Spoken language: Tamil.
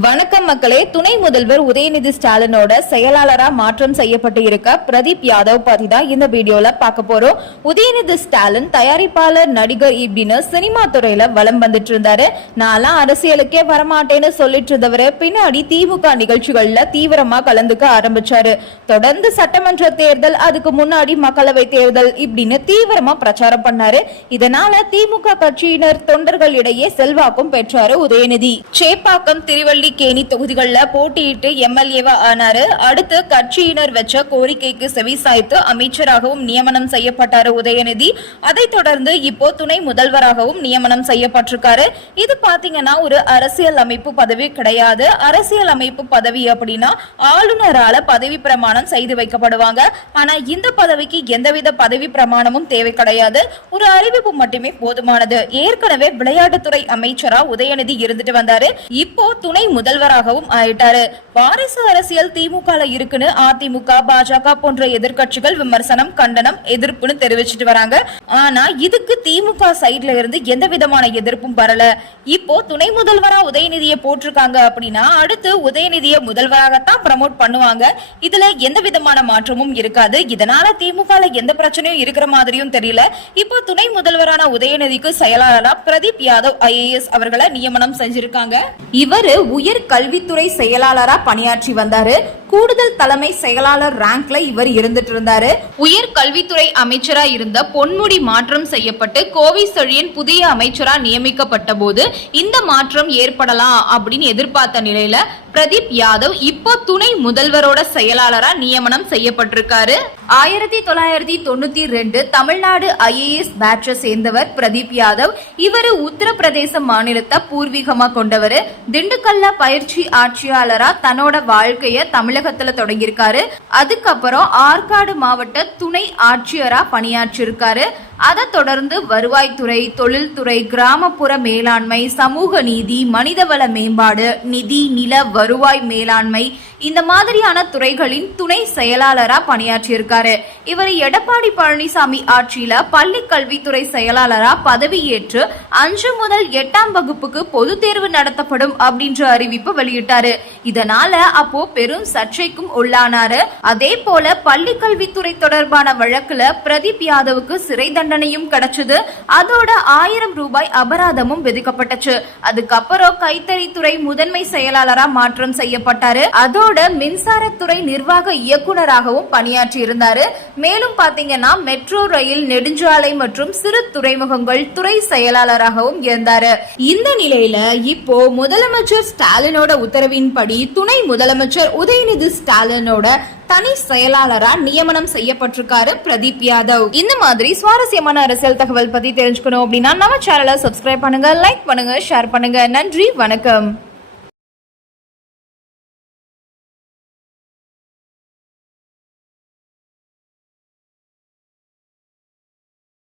வணக்கம் மக்களே. துணை முதல்வர் உதயநிதி ஸ்டாலினோட செயலாளரா மாற்றம் செய்யப்பட்டு இருக்க பிரதீப் யாதவ் பத்தி தான் இந்த வீடியோல பார்க்க போறோம். உதயநிதி ஸ்டாலின் தயாரிப்பாளர் நடிகர் இப்படின்னு சினிமா துறையில வலம் வந்துட்டு இருந்தாரு. நான்லாம் அரசியலுக்கே வரமாட்டேன்னு சொல்லிட்டு இருந்தவரு. பின்னாடி திமுக நிகழ்ச்சிகள்ல தீவிரமா கலந்துக்க ஆரம்பிச்சாரு. தொடர்ந்து சட்டமன்ற தேர்தல் அதுக்கு முன்னாடி மக்களவை தேர்தல் இப்படின்னு தீவிரமா பிரச்சாரம் பண்ணாரு. இதனால திமுக கட்சியினர் தொண்டர்களிடையே செல்வாக்கும் பெற்றாரு உதயநிதி. சேப்பாக்கம் திருவல்லிக்கேணி தொகுதிகளில் போட்டியிட்டு எம்எல்ஏவா ஆனாரு. அடுத்து கட்சியினர் வச்ச கோரிக்கைக்கு செவிசாய்த்து அமைச்சராகவும் நியமனம் செய்யப்பட்டாரு உதயநிதி. அதைத் தொடர்ந்து இப்போ துணை முதல்வராகவும் நியமனம் செய்யப்பட்டிருக்காரு. இது பாத்தீங்கன்னா ஒரு அரசியல் அமைப்பு பதவி கிடையாது. அரசியல் அமைப்பு பதவி அப்படின்னா ஆளுநரால பதவி பிரமாணம் செய்து வைக்கப்படுவாங்க. ஆனா இந்த பதவிக்கு எந்தவித பதவி பிரமாணமும் தேவை கிடையாது. ஒரு அறிவிப்பு மட்டுமே போதுமானது. ஏற்கனவே விளையாட்டுத்துறை அமைச்சரா உதயநிதி இருந்துட்டு வந்தாரு. இப்போ துணை முதல்வராகவும் ஆயிட்டாரு. வாரிசு அரசியல் திமுக இருக்குன்னு அதிமுக பாஜக போன்ற எதிர்கட்சிகள் விமர்சனம் கண்டனம் எதிர்ப்புன்னு தெரிவிச்சிட்டு வராங்க. ஆனா இதுக்கு திமுக சைட்ல இருந்து எந்த விதமான எதிர்ப்பும் வரல. இப்போ துணை முதல்வரா உதயநிதியை போட்டிருக்காங்க அப்படின்னா அடுத்து உதயநிதியை முதல்வராகத்தான் ப்ரமோட் பண்ணுவாங்க. இதுல எந்த விதமான மாற்றமும் இருக்காது. இதனால திமுக எந்த பிரச்சனையும் இருக்கிற மாதிரியும் தெரியல. இப்போ துணை முதல்வரான உதயநிதிக்கு செயலாளரா பிரதீப் யாதவ் ஐஏஎஸ் அவர்களை நியமனம் செஞ்சிருக்காங்க. இவரு உயர் கல்வித்துறை செயலாளரா பணியாற்றி வந்தாரு. கூடுதல் தலைமை செயலாளர் ரேங்க்ல இவர் இருந்துட்டு இருந்தாரு உயர் கல்வித்துறை அமைச்சரா இருந்த பொன்முடி மாற்றம் செய்யப்பட்டு கோவை செழியன் புதிய அமைச்சரா நியமிக்கப்பட்ட போது இந்த மாற்றம் ஏற்படலாம் அப்படின்னு எதிர்பார்த்த நிலையில பிரதீப் யாதவ் இப்போ துணை முதல்வரோட செயலாளரா நியமனம் செய்யப்பட்டிருக்காரு. ஆயிரத்தி தொள்ளாயிரத்தி தொண்ணூத்தி ரெண்டு தமிழ்நாடு ஐஏஎஸ் பேட்ச சேர்ந்தவர் பிரதீப் யாதவ். இவர் உத்தரப்பிரதேச மாநிலத்தை பூர்வீகமா கொண்டவர். திண்டுக்கல்ல பயிற்சி ஆட்சியாளரா தன்னோட வாழ்க்கைய தமிழகத்துல தொடங்கியிருக்காரு. அதுக்கப்புறம் ஆற்காடு மாவட்ட துணை ஆட்சியரா பணியாற்றிருக்காரு அதைத் தொடர்ந்து வருவாய்த்துறை தொழில்துறை கிராமப்புற மேலாண்மை சமூக நீதி மனிதவள மேம்பாடு நிதி நில வருவாய் மேலாண்மை இந்த மாதிரியான துறைகளின் துணை செயலாளரா பணியாற்றியிருக்காரு. இவர் எடப்பாடி பழனிசாமி ஆட்சியில பள்ளி கல்வித்துறை செயலாளரா பதவியேற்று அஞ்சு முதல் எட்டாம் வகுப்புக்கு பொது தேர்வு நடத்தப்படும் அப்படின்ற அறிவிப்பு வெளியிட்டாரு. இதனால அப்போ பெரும் சர்ச்சைக்கும் உள்ளானாரு. அதே போல பள்ளி கல்வித்துறை தொடர்பான வழக்குல பிரதீப் யாதவுக்கு சிறை தண்டனையும் கிடைச்சது. அதோட ஆயிரம் ரூபாய் அபராதமும் விதிக்கப்பட்டுச்சு. அதுக்கப்புறம் கைத்தறித்துறை முதன்மை செயலாளரா மாற்றம் செய்யப்பட்டாரு. அதோட மின்சாரத்துறை நிர்வாக இயக்குனராகவும் பணியாற்றி இருந்தாரு. மேலும் பாத்தீங்கன்னா மெட்ரோ ரயில் நெடுஞ்சாலை மற்றும் சிறு துறைமுகங்கள் துறை செயலாளராகவும் இருந்தாரு. இந்த நிலையில இப்போ முதலமைச்சர் ஸ்டாலினோட உத்தரவின்படி துணை முதலமைச்சர் உதயநிதி ஸ்டாலினோட தனி செயலாளரா நியமனம் செய்யப்பட்டிருக்காரு பிரதீப் யாதவ். இந்த மாதிரி சுவாரஸ்யமான அரசியல் தகவல் பத்தி தெரிஞ்சுக்கணும் அப்படின்னா நம்ம சேனலை சப்ஸ்கிரைப் பண்ணுங்க லைக் பண்ணுங்க ஷேர் பண்ணுங்க. நன்றி வணக்கம்.